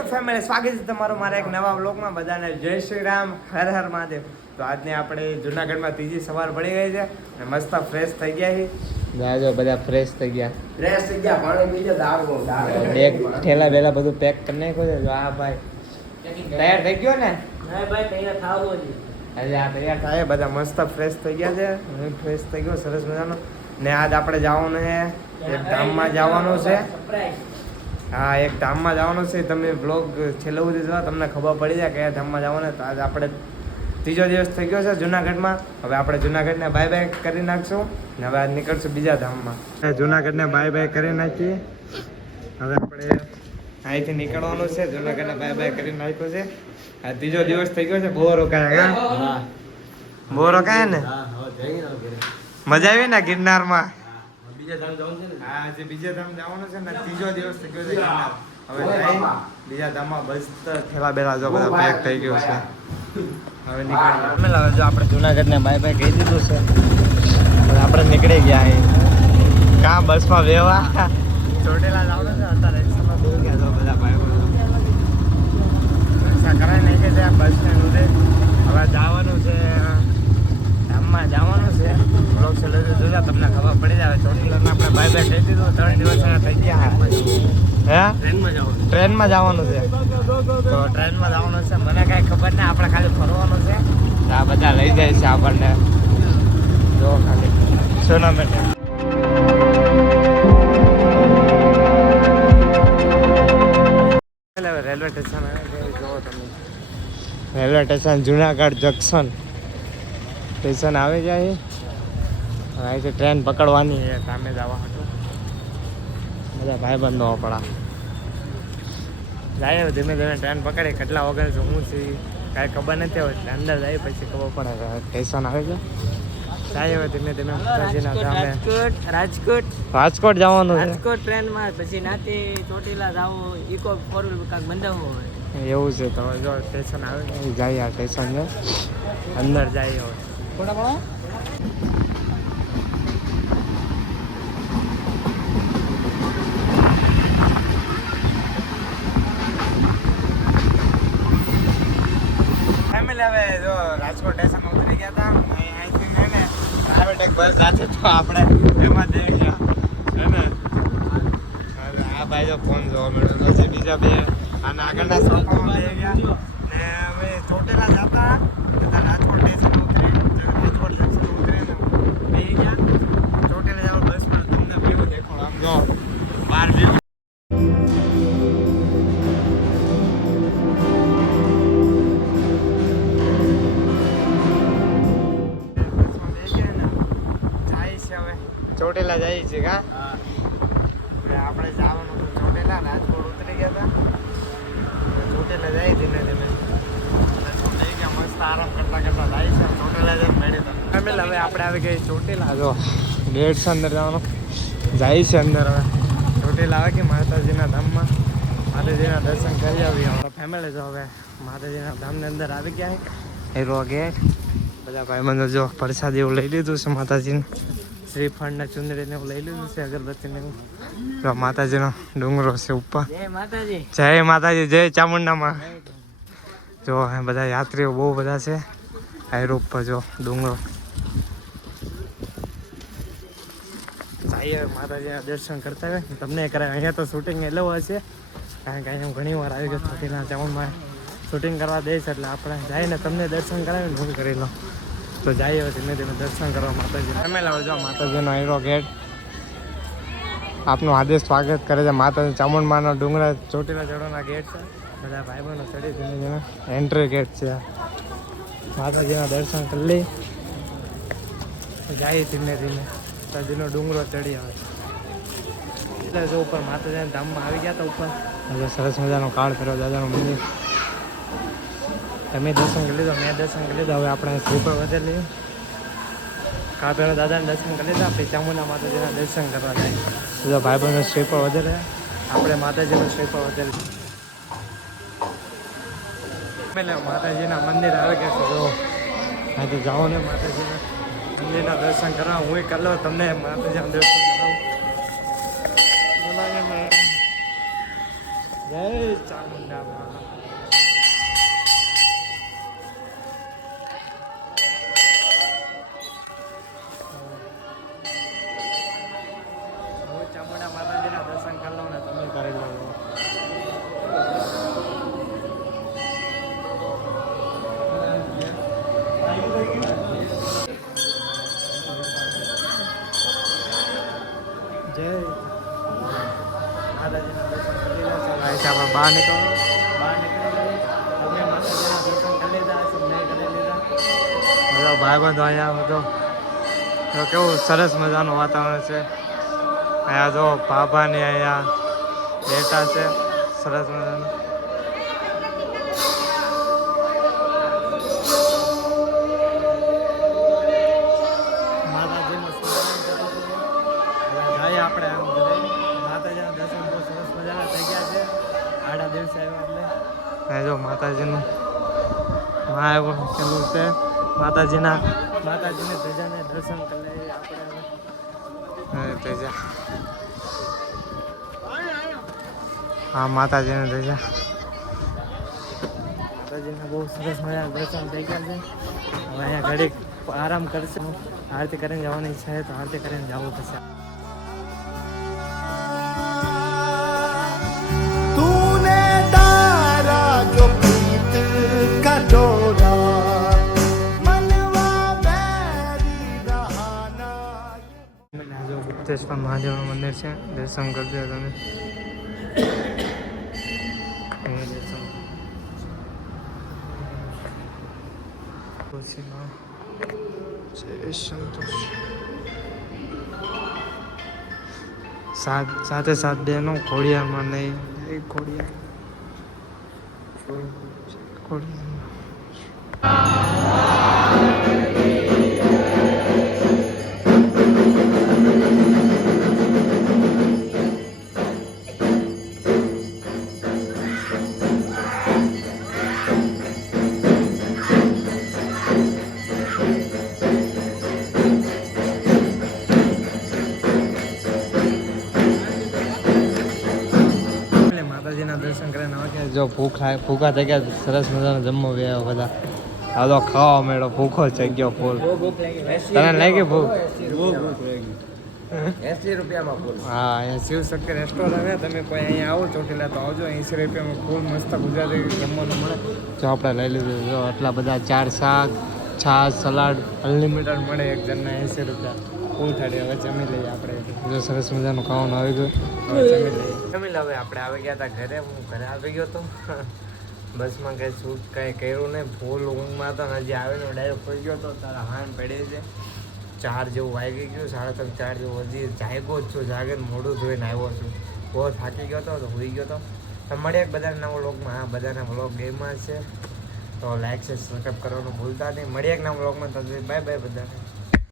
YouTube family, સ્વાગત છે તમારું મારા એક નવા વ્લોગમાં. બધાને જય શ્રી રામ, હર હર મહાદેવ. તો આજને આપણે જુનાગઢમાં ત્રીજી સવાર પડી ગઈ છે અને મસ્ત ફ્રેશ થઈ ગયા છે. જાજો બધા ફ્રેશ થઈ ગયા, પાણી પી ગયા, બેગ ઠેલા બેલા બધું પેક કરી નાખ્યું છે. જો આ ભાઈ તૈયાર થઈ ગયો ને? હા ભાઈ, તૈયાર થાવો છે. આજે આ તૈયાર થાય, બધા મસ્ત ફ્રેશ થઈ ગયા છે. હું ફ્રેશ થઈ ગયો સરસ મજાનો. ને આજ આપણે જવાનું છે એક ધામમાં જવાનું છે. હા, એક ધામમાં જવાનું છે. તમે બ્લોગ છેલ્લે સુધી જોવા, તમને ખબર પડી જાય કયા ધામમાં જવાનું. તો આજે આપણે ત્રીજો દિવસ થઈ ગયો છે જુનાગઢમાં. હવે આપણે જુનાગઢને બાય બાય કરી નાખશું ને હવે આજ નીકળશું બીજા ધામમાં. જુનાગઢને બાય બાય કરી નાખીએ. હવે આપણે અહીંથી નીકળવાનું છે. જુનાગઢને બાય બાય કરી નાખ્યું છે. આ ત્રીજો દિવસ થઈ ગયો છે. બહુ રોકાયા. હા, બહુ રોકાયા ને? મજા આવી ને ગિરનારમાં? હા, જે બીજા ધામ જવાનું છે ને, ત્રીજો દિવસ થઈ ગયો છે ગિરનાર. હવે જાય બીજા ધામમાં. બસ થેલા બેલા જો બધા પેક થઈ ગયું છે. હવે નીકળી હવે જો આપણે જુનાગઢને બાય બાય કહી દીધું છે. હવે આપણે નીકળી ગયા અહીં. કાં બસમાં બેવા ચોટેલા જવાનું છે. અત્યારે રિક્ષામાં દૂર ગયા છો બધા ભાઈ રિક્ષા કરાવી નાખી છે બસ સ્ટેન્ડ સુધી. હવે જવાનું છે ધામમાં જવાનું છે. બ્લોગ છેલ્લે જોયા, તમને ખબર પડી જાય. ચોટીલાને આપણે બાય બાય કહી દીધું. 3 દિવસ થઈ ગયા. હે ટ્રેનમાં જવાનું છે. તો ટ્રેનમાં જવાનું છે. મને કાંઈ ખબર નહીં, આપણે ખાલી ફરવાનું છે. આ બધા લઈ જાય છે આપણને. જો ખાલી ટુર્નામેન્ટ રેલવે સ્ટેશન જો તમે, railway station Junagadh junction station આવી જાય. અહીંથી ટ્રેન પકડવાની છે સામે જવા હતું. બધા ભાઈબંધો આપણા જાય. ધીમે ધીમે ટ્રેન પકડી. કેટલા વગર હું છું કાંઈ ખબર નથી હોય. અંદર જાય પછી ખબર પડે. સ્ટેશન આવી ગયો. જાય હવે ધીમે ધીમે માતાજીના ધામે. રાજકોટ જવાનું છે. રાજકોટ ટ્રેનમાં પછી નાતે ચોટીલા જાવું, ઇકો ફોર વ્હીલ કાંક બંધાવવું હોય એવું છે. તો જો સ્ટેશન આવે જાય. આ સ્ટેશન છે, અંદર જાય. હવે થોડા ફેમિલી હવે જો રાજકોટ સ્ટેશન ઉતરી ગયા હતા. અહીંથી ને પ્રાઇવેટ એક બસ જાતે તો આપણે એમાં જઈ ગયા છે ને. આ ભાઈ જો ફોન જોવા મળ્યો છે. બીજા બે આના આગળના સોફામાં બે ગયા ને હવે ચોટેલા જતા બધા રાજકોટ સ્ટેશન ઉતરી, રાજકોટ સ્ટેશન ઉતરીને બે ગયા ચોટેલા જવા બસમાં. તમને વ્યૂ દેખો, આમ જો બહાર વ્યૂ. ચોટેલા જાય છે કા? આપણે જવાનું હતું ચોટેલા. રાજકોટ ઉતરી ગયા હતા. ચોટેલા જાય ધીમે ધીમે. લઈ ગયા મસ્ત આરામ કરતા કરતા જાય છે. ચોટેલા જાય મેળે ફેમિલી. હવે આપણે આવી ગઈ ચોટેલા. જો ગેટ છે, અંદર જવાનું જાય છે અંદર. હવે ચોટેલા આવે કે માતાજીના ધામમાં માતાજીના દર્શન કરી આવીએ અમારા ફેમિલી. જો હવે માતાજીના ધામની અંદર આવી ગયા છે. હીરો ગેટ. બધા ભાઈબંધો જો પ્રસાદ એવું લઈ લીધું છે માતાજીને. શ્રીફળ ને ચુંદડીને એવું લઈ લીધું છે, અગરબત્તીને એવું. જો માતાજીનો ડુંગરો છે ઉપર. જય માતાજી, જય માતાજી, જય ચામુંડામાં. જો બધા યાત્રીઓ બહુ બધા છે. હાઈરો ઉપર જો ડુંગરો. જઈએ માતાજીના દર્શન કરતા હોય. તમને કરાય. અહીંયા તો શૂટિંગ એટલે હશે, કારણ કે અહીંયા ઘણી વાર આવી ગયો ચોટીલા ચામુંડમાં શૂટિંગ કરવા દઈશ. એટલે આપણે જઈને તમને દર્શન કરાવીને હું કરી લઉં. તો જઈએ ધીમે ધીમે દર્શન કરવા માતાજી. તમે લાવો જો માતાજીનો હીરો ગેટ આપનું હાર્દિક સ્વાગત કરે છે. માતાજી ચામુંડમાનો ડુંગરા ચોટીલા ચડવાના ગેટ છે. બધા ભાઈબંધો ચડી ધીમે ધીમે એન્ટ્રી ગેટ છે. માતાજીના દર્શન કરી લઈ જાય ધીમે ધીમે. માતાજીનો ડુંગરો ચડી આવે એટલે જો ઉપર માતાજીના ધામમાં આવી ગયા હતા ઉપર. હવે સરસ મજાનો કાળ કર્યો દાદાનું મંદિર. તમે દર્શન કરી લીધો, મેં દર્શન કરી લીધો. હવે આપણે શ્રીફળ વધેર લઈએ. કાપેલો દાદાને દર્શન કરી લીધા. આપણે ચામુંડા માતાજીના દર્શન કરવા જાય. બીજા ભાઈબંધો શ્રીફળ વધેરે. આપણે માતાજીનું શ્રીફળ વધેર. માતાજીના મંદિર આવે કે જો અહીંથી જાઓ ને માતાજીના મંદિરના દર્શન કરવા. હું કરી લો તમને માતાજીના દર્શન કરાવું. જય ચામુંડા માં. હું ચામુંડા માતાજીના દર્શન કરી લઉં ને તમે કરી લો. જય માતાજીના દર્શન કરી લીધા છે. ભાઈ આપણે બહાર નીકળો. બહાર નીકળી તમે માતાજીના દર્શન કરી લીધા હશે, નહીં કરી લીધા. બધા ભાઈબંધો અહીંયા બધો તો કેવું સરસ મજાનું વાતાવરણ છે. અહીંયા જો બાબાને અહીંયા બેઠા છે સરસ મજાનું. માતાજીનું સ્મરણ કરો છો. જાય આપણે આમ બધા માતાજીના દર્શન બહુ સરસ મજાના થઈ ગયા છે. આડા દિવસે આવ્યા એટલે જો માતાજીનું મહાએવું પેલું છે. માતાજીની ધજાને દર્શન કરી લઈએ આપણે. ધજા હા માતાજીની ધજા. માતાજીના બહુ સરસ મજાના દર્શન થઈ ગયા છે. હવે અહીંયા ઘડીક આરામ કરશે. આરતી કરીને જવાની ઈચ્છા છે તો આરતી કરીને જવું પડશે. ગુપ્તેશ્વર મહાદેવનું મંદિર છે. દર્શન કરજો તમે. સાથે સાત બહેનો ખોડિયારમાં નહીં ખોડિયારમાં દર્શન કરીને આવે જો ભૂખા થઈ ગયા. સરસ મજાનો જમવા ગયા બધા. આ તો ખાવા મેળો ભૂખો થઈ ગયો ફૂલ. તને લાગી ભૂખ? 80 રૂપિયામાં ફૂલ. હા અહીંયા શિવશક્તિ રેસ્ટોરન્ટ આવે. તમે કોઈ અહીંયા આવો ચોટીલા તો આવજો. 80 રૂપિયામાં ફૂલ મસ્ત ગુજરાતી જમવાનું મળે. જો આપણે લઈ લીધું જો આટલા બધા 4 શાક છાશ સલાડ અનલિમિટેડ મળે એક જણના 80 રૂપિયા. ફૂલ થાળી. હવે જમી લઈએ આપણે. જો સરસ મજાનું ખાવાનું આવી ગયું. હવે જમી લઈએ. જમી લે. હવે આપણે આવી ગયા હતા ઘરે. હું ઘરે આવી ગયો હતો. બસમાં કંઈ શૂટ કંઈ કર્યું નહીં. ફૂલ ઊંઘમાં તો હજી આવીને ડાયરેક્ટ ખોઈ ગયો હતો. તારા હાન પડી છે. 4 જેવું વાગી ગયું. 3:30 4 જેવું હજી જાગ્યો જ છું. જાગીને મોઢું ધોઈને આવ્યો છું. બહુ થાકી ગયો હતો તો હોઈ ગયો હતો. તો મળીએ બધાના નવા વ્લોગમાં. હા બધાના વ્લોગ ગેમમાં છે તો લાઈક છે સબસ્ક્રાઈબ કરવાનું ભૂલતા નહીં. મળીએ એક નવા વ્લોગમાં. તો બાય બાય બધાને.